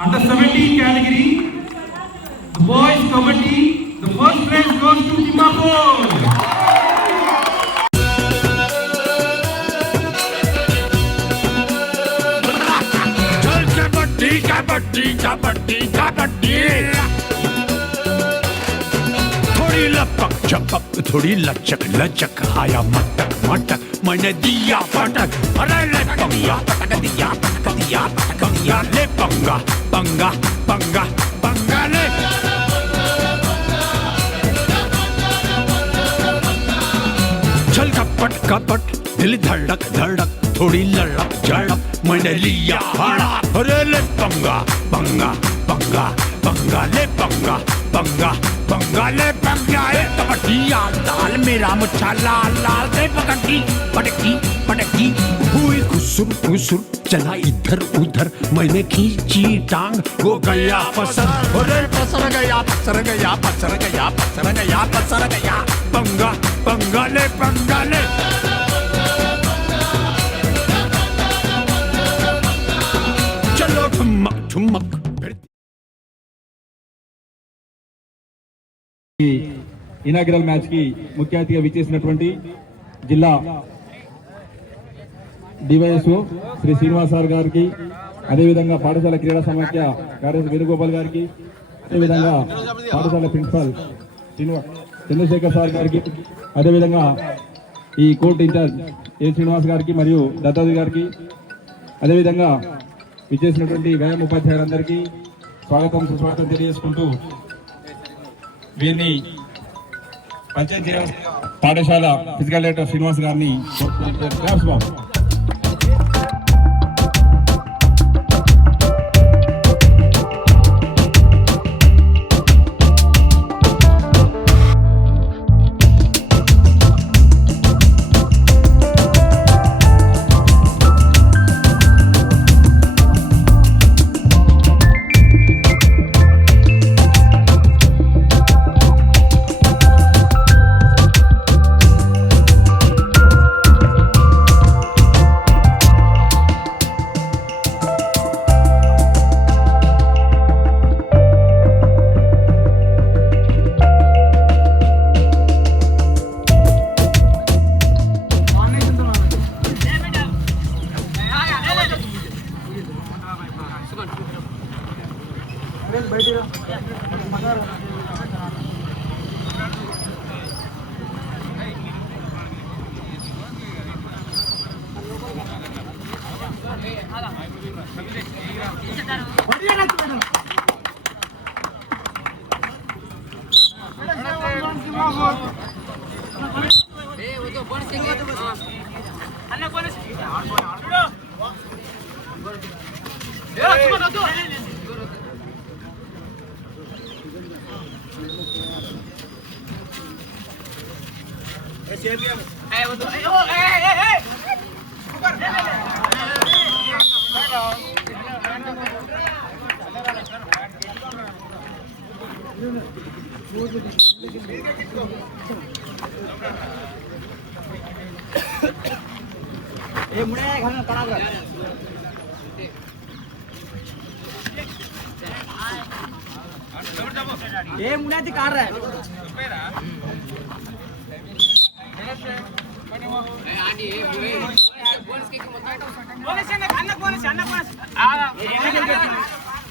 Under 17 category, the boys committee, the first place goes to Dimapur. Kabaddi kabaddi kabaddi थोड़ी लपक चपक थोड़ी लचक लचक आया मटक मटक मैंने दिया पटक अरे ले पंगा पटक दिया पटक पटक दिया ले धड़क धड़क थोड़ी लड़क झड़क मैंने लिया ले पंगा ए कबड्डिया लाल मेरा मुच्छा लाल लाल से पकड़ती, पटकी पटकी। हुई खुसुर खुसुर चला इधर, उधर, मैंने खींची टांग, वो गया पसर। अरे पसर गया पसर गया पसर गया पसर गया पसर गया। पंगा पंगा ले पंगा ले चलो ठुमक ठुमक ఇనాగ్రల్ మ్యాచ్కి ముఖ్య అతిథిగా విచ్చేసినటువంటి జిల్లా డివైఎస్ఓ శ్రీ శ్రీనివాస్ సార్ గారికి అదేవిధంగా పాఠశాల క్రీడా సమాఖ్య కార్యదర్శి వేణుగోపాల్ గారికి అదేవిధంగా పాఠశాల ప్రిన్సిపాల్ చంద్రశేఖర్ సార్ గారికి అదేవిధంగా ఈ కోర్టు ఇన్ఛార్జ్ ఏ శ్రీనివాస్ గారికి మరియు దత్తాజీ గారికి అదేవిధంగా విచ్చేసినటువంటి వ్యాయామ ఉపాధ్యాయులందరికీ స్వాగతం సుస్వాగతం తెలియజేసుకుంటూ వీరిని పంచాయతీ పాఠశాల ఫిజికల్ డైరెక్టర్ శ్రీనివాస్ గారిని. અલ્લા કોને છે ये मुड़े घालून कणा कर ये मुड़े ती काढ रहा है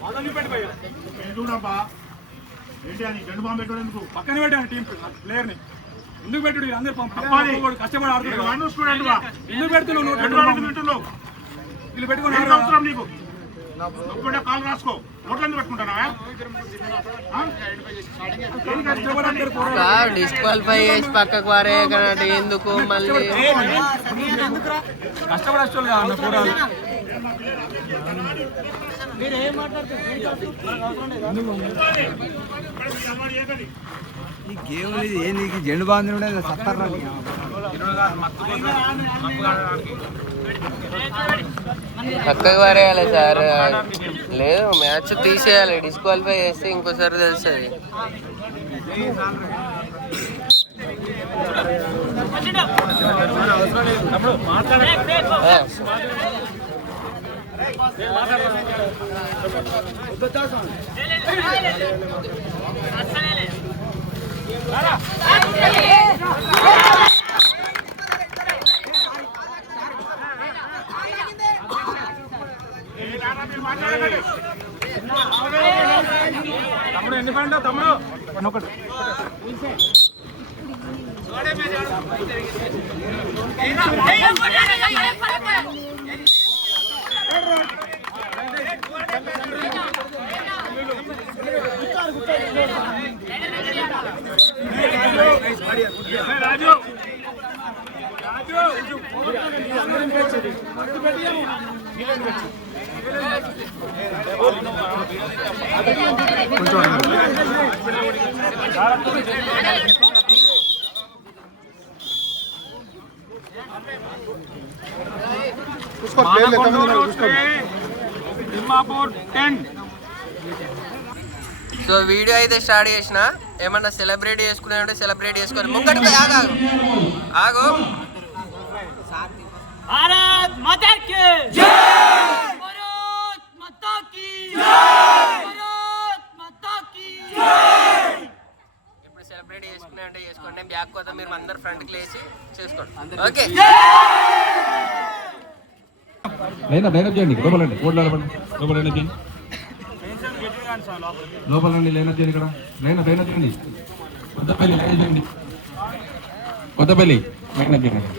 స్కోర్ ఇప్పుడు చూడబ్బా ఏంటి అది గండు బాంబు పెట్టడం ఎందుకు పక్కన పెట్టాను టీం ప్లేయర్ని. ఎందుకు పెట్టాడు? అందరు కష్టపడి నేను ఆడుతున్నాడు. స్టూడెంట్ ఎందుకు పెడుతున్నావు నువ్వు వింటున్నావు వీళ్ళు పెట్టుకుని? అవసరం నీకు? కాలు రాసుకో. పెట్టుకుంటానా డిస్క్వాలిఫై చేసి పక్కకు వారే కానీ ఎందుకు మళ్ళీ? కష్టపడి వచ్చి అన్న కూరలు జెండు వారేయాలి సార్. లేదు మ్యాచ్ తీసేయాలి. డిస్క్వాలిఫై చేస్తే ఇంకోసారి తెలుస్తుంది. తమ్ముడు ఎన్ని పండు తమ్ముడు ఒకటి జరిగింది సో వీడియో అయితే స్టార్ట్ చేసిన. ఏమన్నా సెలబ్రేట్ చేసుకునే ఉంటే సెలబ్రేట్ చేసుకొని ముంగటి ఆగు. ఆగు. ఆగు भारत माता की जय भारत माता की जय भारत माता की ఇప్పుడు సెలబ్రేట్ చేసుకునే అంటే చేసుకోండి బ్యాక్ పోతే మీరు అందరు ఫ్రంట్కి లేచి చేసుకోండి ఓకే లైనప్ లైనప్ చేయండి లోపలండి ఓట్లు లోపలండి లోపల లైనప్ చేయండి లోపలండి లైనప్ చేయండి ఇక్కడ లైనప్ లైనప్ చేయండి కొత్తపల్లి లైనప్ చేయండి కొత్తపల్లి లైనప్ చేయండి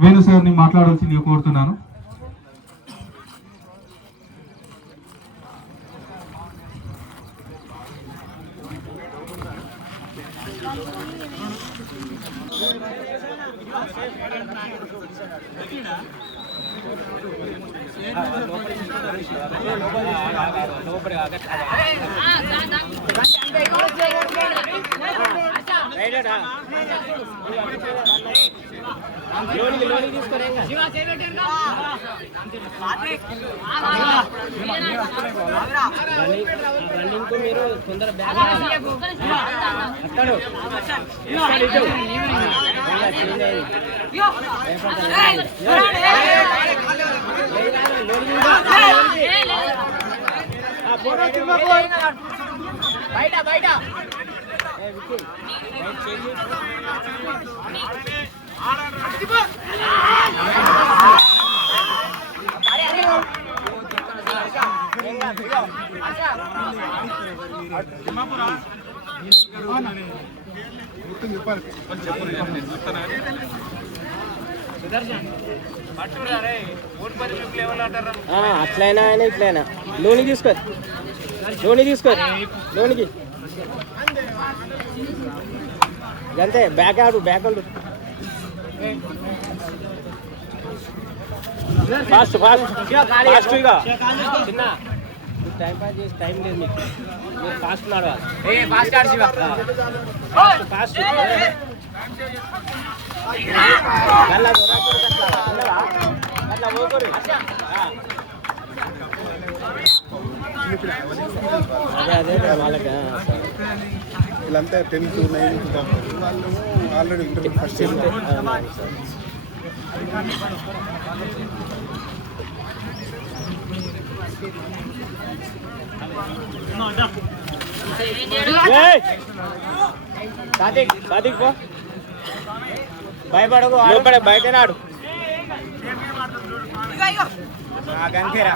వేణు సార్ని మాట్లాడాల్సిందిగా కోరుతున్నాను. లోపలి రన్నింగ్ మీరు బయట బయట అట్లయినా అయినా ఇట్లయినా లోని తీసుకో లోని తీసుకో లోనికి అంతే బ్యాక్ ఆడు బ్యాక్ ఆడు ఫాస్ట్ ఫాస్ట్ ఫాస్ట్ ఇక చిన్న టైం పాస్ చేసి టైం లేదు మీకు మీరు ఫాస్ట్ నడవాలి ఫాస్ట్ ఆడు ఫాస్ట్ ఫాస్ట్ అట్లా అట్లా పోకూడదు అదే అదే వాళ్ళకి వీళ్ళంతా టెన్త్ నైన్త్ వాళ్ళు already inter first year Sadiq Sadiq పో భయపడకు లోపల బయట నాడు గంకేరా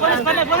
టైం పడకు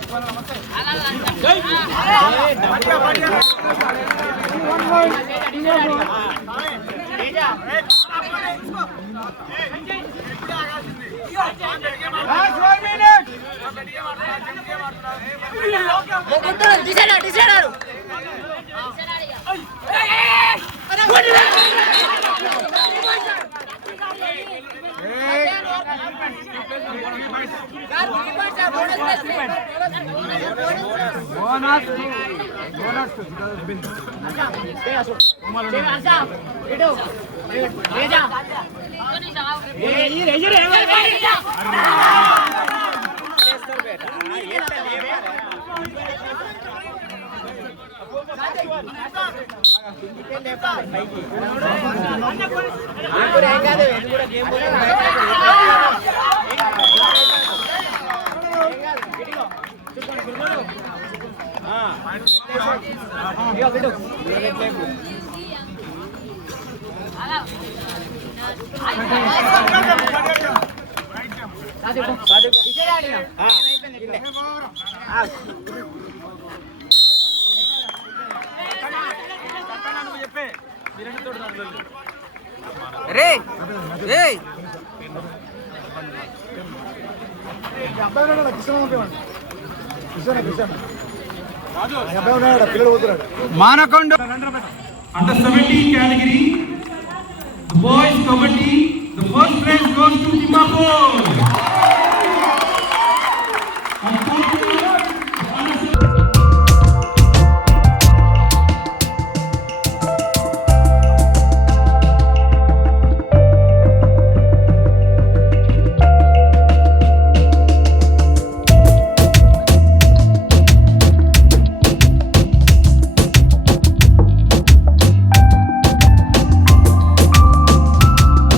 మీకు టైం లేదు બોનસ కొట్టాలి స్పీడ్ కొట్టాలి అంతే Under 17 category, the boys committee, the first prize goes to Timapur.